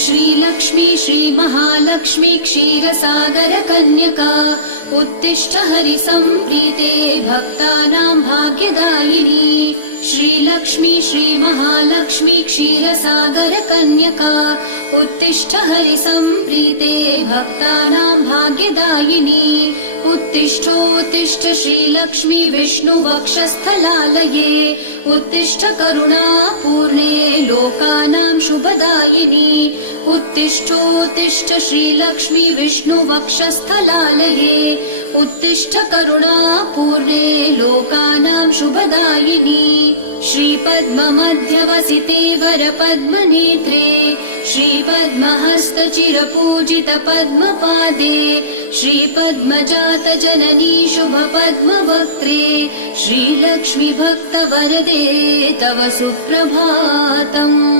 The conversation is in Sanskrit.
श्रीलक्ष्मी श्रीमहालक्ष्मी क्षीरसागर कन्यका उत्तिष्ठ हरिसम्प्रीते भक्तानां भाग्यदायिनी। श्रीलक्ष्मी श्रीमहालक्ष्मी क्षीरसागर कन्यका उत्तिष्ठ हरिसम्प्रीते भक्तानां भाग्यदायिनी। उत्तिष्ठोत्तिष्ठ श्रीलक्ष्मी विष्णुवक्षस्थलालये उत्तिष्ठ करुणापूर्णे लोकानां शुभदायिनी। उत्तिष्ठोत्तिष्ठ श्रीलक्ष्मी विष्णुवक्षस्थलालये उत्तिष्ठ करुणापूर्णे लोकानां शुभदायिनी। श्रीपद्ममध्यवसिते वरपद्मनेत्रे श्रीपद्महस्तचिरपूजित पद्मपादे श्रीपद्मजात जननी शुभपद्मवक्त्रे श्रीलक्ष्मी भक्तवरदे तव सुप्रभातम्।